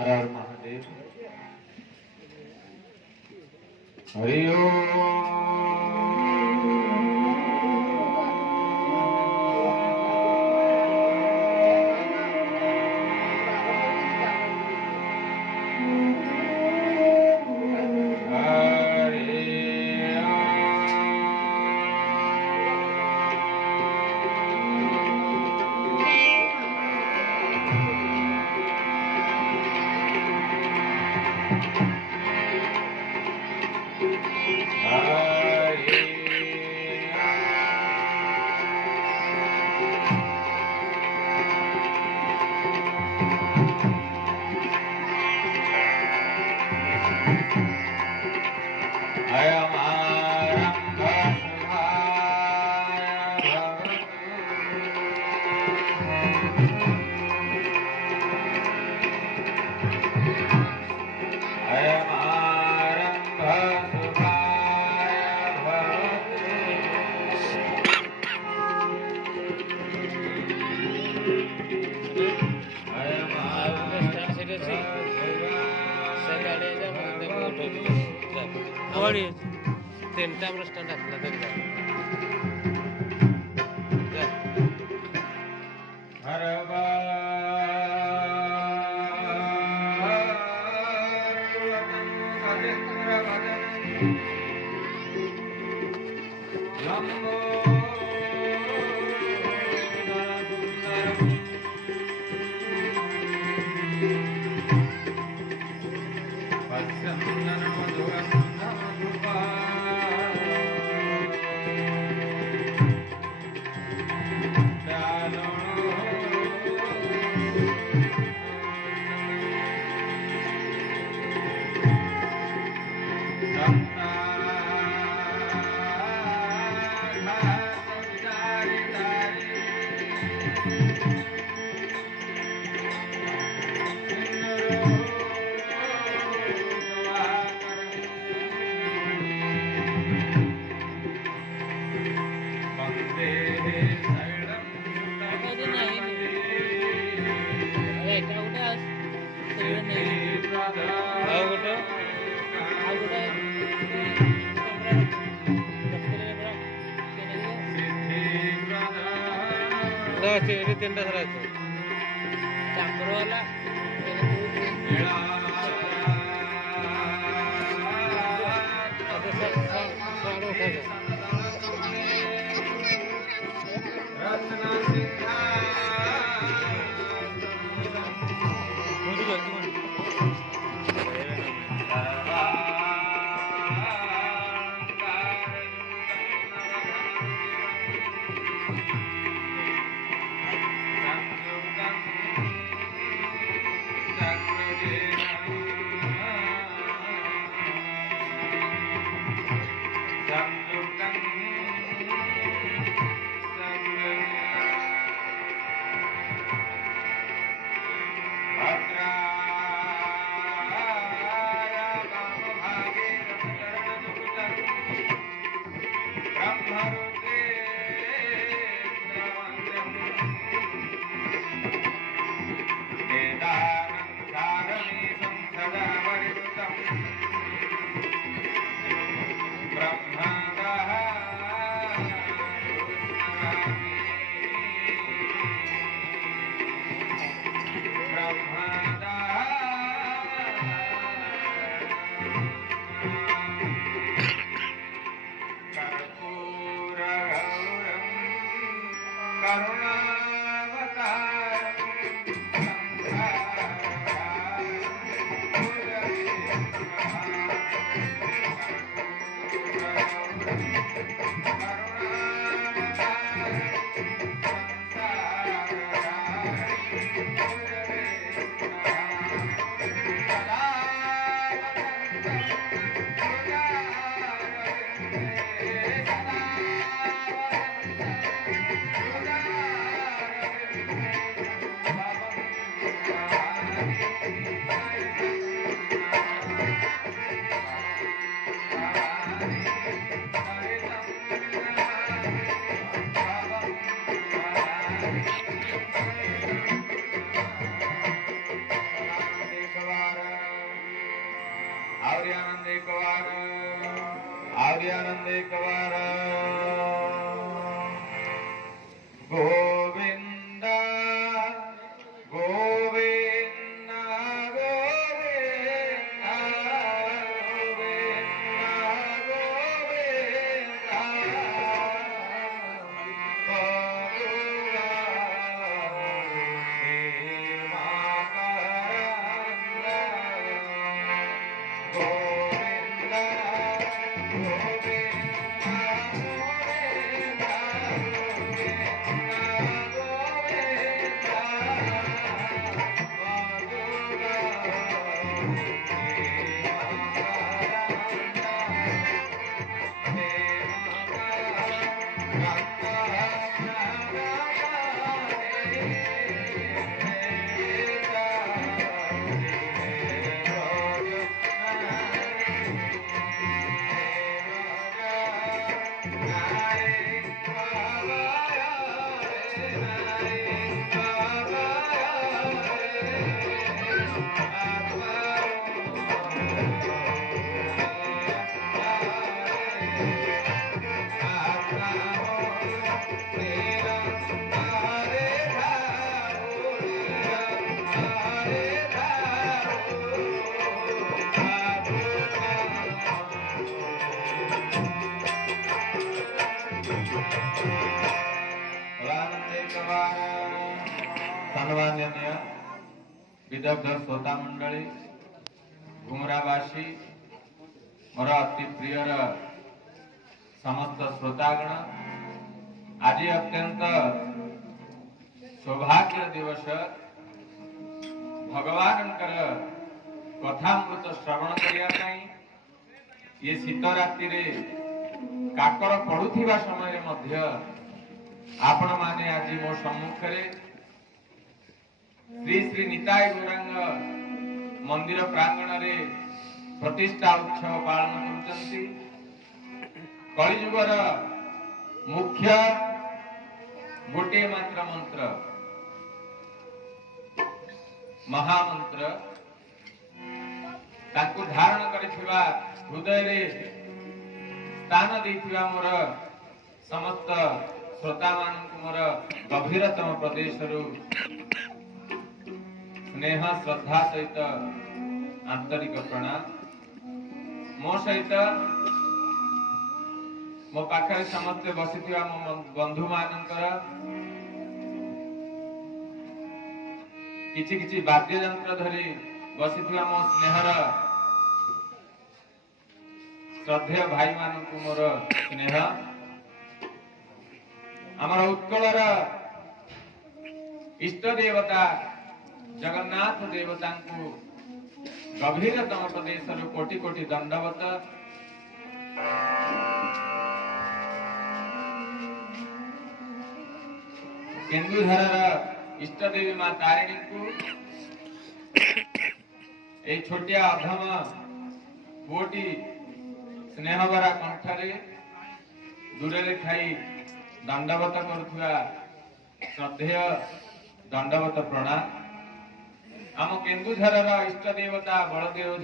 Har Har Mahadev. Hari Tentam stand up la tenda. Ini tenda seratus. Campur wala. आवड़ी आनंद एक बार आवड़ी आनंद एक बार गोविंद गोविंद सन्माननीय विदग्ध श्रोता मंडली घुमरावासी मोर अति प्रियर समस्त श्रोतागण आज अत्यंत सौभाग्य दिवस भगवान कथामृत श्रवण करने ये शीत राति काकर पड़ुथिबा समय मध्य आपण माने आज मो सम्मुखरे श्री श्री निताय गौरांग मंदिर प्रांगण रे प्रतिष्ठा उत्सव पालन करछंती। कलिजुगर मुख्य गोटे मात्र मंत्र महामंत्र ताकु धारण करिथिबा हृदय रे स्थान देथिबा मोर समस्त श्रोता मानक मोर गभीरतम प्रदेश रु स्नेह श्रद्धा सहित आंतरिक प्रणाम। मो सहित मो पाखरे समस्ते बसिथिबा मो बंधु मानकर किछि किछि वाद्य यंत्र धरी बसिथिबा मो स्नेहर श्रद्धेय भाई मानक मोर स्नेह आमर उत्कलर इष्ट देवता जगन्नाथ देवता को गभीरतम प्रदेश कोटि कोटि दंडवत। केन्दुझर इष्ट देवी मां तारिणी को ए छोटिया अधम पुओटी स्नेहभरा कंठरे दूरे थाई दंडवत करुवा श्रद्धेय दंडवत प्रणाम। आम केन्दुझर इष्ट देवता बलदेव